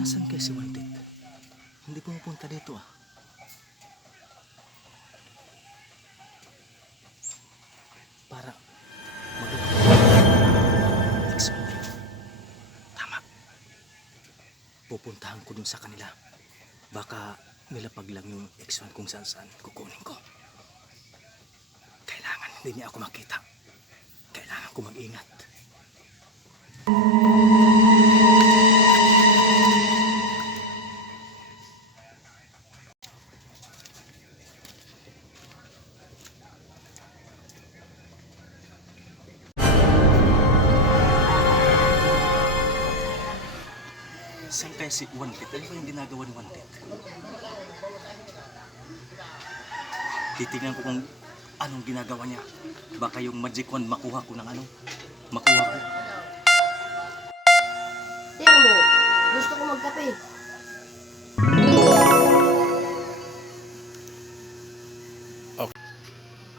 Nasaan kaya si Wanted? Hindi pumupunta dito ah. Para magawa ko ng tama. Pupuntahan ko dun sa kanila. Baka nilapag lang yung X1 kung saan saan kukunin ko. Kailangan hindi niya ako makita. Kailangan ko mag-ingat. Saan kaya si Wanted? Ano ba yung ginagawa ni Wanted? Titingnan ko kung anong ginagawa niya. Baka yung magic wand makuha ko ng ano. Makuha ko. Tino mo, gusto ko magkape.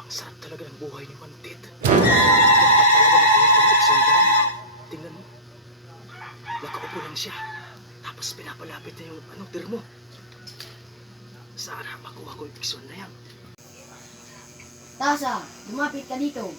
Ang sarap talaga ng buhay ni Wanted. Dapat talaga makuha ko ng Exondran. Tingnan mo. Nakaupo lang siya. Tapos pinapalapit na yung termo. Sana makuha ko yung Exon na yan. Tasa, lumapit ka dito.